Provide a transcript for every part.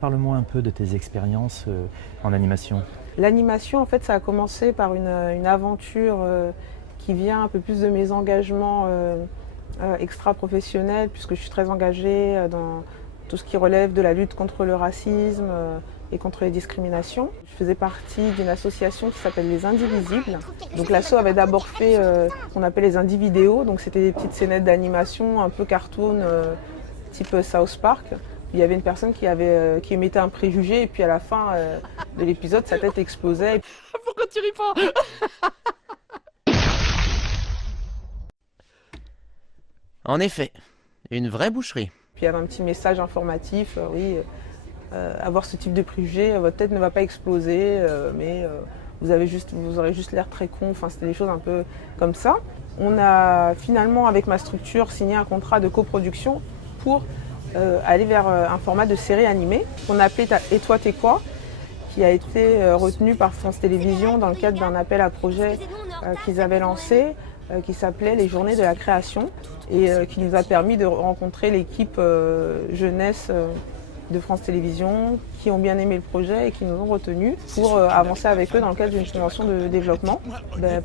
Parle-moi un peu de tes expériences en animation. L'animation, en fait, ça a commencé par une aventure qui vient un peu plus de mes engagements extra-professionnels, puisque je suis très engagée dans tout ce qui relève de la lutte contre le racisme et contre les discriminations. Je faisais partie d'une association qui s'appelle Les Indivisibles. Donc l'asso avait d'abord fait ce qu'on appelle les Individéos, donc c'était des petites scénettes d'animation un peu cartoon type South Park. Il y avait une personne qui émettait un préjugé et puis à la fin de l'épisode, sa tête explosait. Pourquoi tu ris pas? En effet, une vraie boucherie. Puis il y avait un petit message informatif, avoir ce type de préjugé, votre tête ne va pas exploser, mais vous aurez juste l'air très con. Enfin, c'était des choses un peu comme ça. On a finalement, avec ma structure, signé un contrat de coproduction pour aller vers un format de série animée qu'on appelait Et toi t'es quoi, qui a été retenu par France Télévisions dans le cadre d'un appel à projet qu'ils avaient lancé, qui s'appelait Les Journées de la Création et qui nous a permis de rencontrer l'équipe jeunesse de France Télévisions qui ont bien aimé le projet et qui nous ont retenus pour avancer avec eux dans le cadre d'une convention de développement.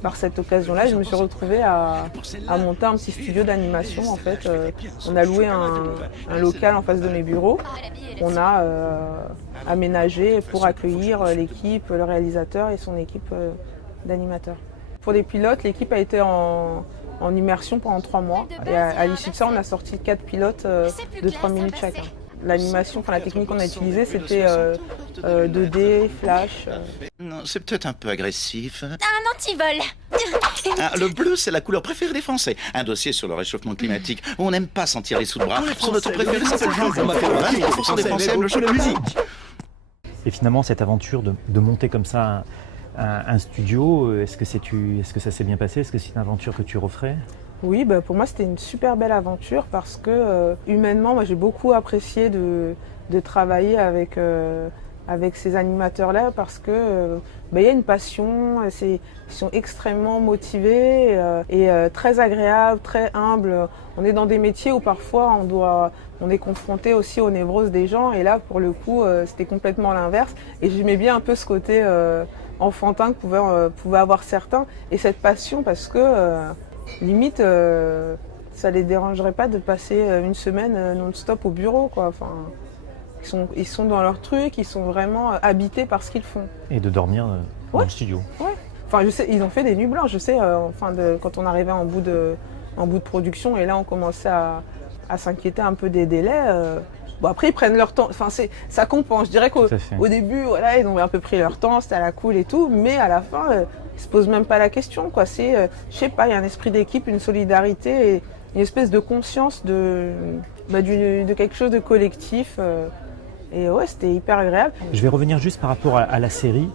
Par cette occasion-là, je me suis retrouvée à monter un petit studio d'animation. En fait, on a loué un local en face de mes bureaux. On a aménagé pour accueillir l'équipe, le réalisateur et son équipe d'animateurs. Pour les pilotes, l'équipe a été en immersion pendant 3 mois. Et à l'issue de ça, on a sorti 4 pilotes de 3 minutes chacun. L'animation, la technique qu'on a utilisée, c'était 2D, flash. Non, c'est peut-être un peu agressif. Un antivol. Ah, le bleu, c'est la couleur préférée des Français. Un dossier sur le réchauffement climatique. On n'aime pas sentir les sous de bras. Son auto préféré s'appelle Jean. On m'a fait 23% des Français aiment le show de la musique. Et finalement, cette aventure de monter comme ça un studio, est-ce que ça s'est bien passé? Est-ce que c'est une aventure que tu referais? Oui, pour moi c'était une super belle aventure parce que humainement, moi j'ai beaucoup apprécié de travailler avec ces animateurs-là parce que il y a une passion, ils sont extrêmement motivés et très agréables, très humbles. On est dans des métiers où parfois on est confronté aussi aux névroses des gens et là pour le coup c'était complètement l'inverse et j'aimais bien un peu ce côté enfantin que pouvaient avoir certains et cette passion parce que limite, ça les dérangerait pas de passer une semaine non-stop au bureau, quoi. Enfin, ils sont dans leur truc, ils sont vraiment habités par ce qu'ils font. Et de dormir dans le studio. Ouais. Enfin, je sais, ils ont fait des nuits blanches. Je sais, quand on arrivait en bout de production, et là on commençait à s'inquiéter un peu des délais. Après, ils prennent leur temps. Enfin, ça compense. Je dirais qu'au début, voilà, ils ont un peu pris leur temps, c'était à la cool et tout, mais à la fin, ils se posent même pas la question, quoi. C'est, je sais pas, il y a un esprit d'équipe, une solidarité et une espèce de conscience de quelque chose de collectif. Et ouais, c'était hyper agréable. Je vais revenir juste par rapport à la série.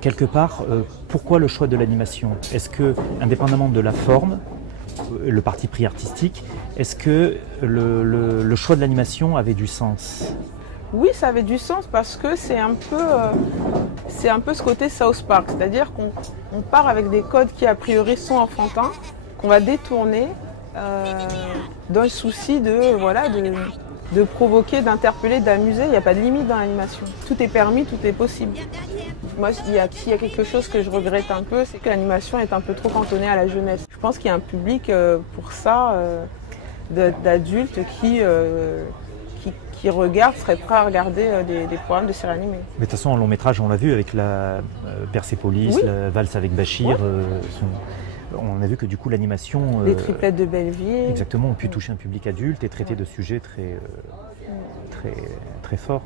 Quelque part, pourquoi le choix de l'animation? Est-ce que, indépendamment de la forme, le parti pris artistique, est-ce que le choix de l'animation avait du sens? Oui, ça avait du sens parce que c'est un peu ce côté South Park, c'est-à-dire qu'on part avec des codes qui a priori sont enfantins, qu'on va détourner dans le souci de provoquer, d'interpeller, d'amuser. Il n'y a pas de limite dans l'animation. Tout est permis, tout est possible. Moi, s'il y a quelque chose que je regrette un peu, c'est que l'animation est un peu trop cantonnée à la jeunesse. Je pense qu'il y a un public pour ça, d'adultes qui regardent, seraient prêts à regarder des programmes de séries animées. Mais de toute façon, en long métrage, on l'a vu avec la Persépolis, la Valse avec Bachir. On a vu que du coup l'animation... Les triplettes de Belleville. Exactement, ont pu toucher un public adulte et traiter de sujets très forts.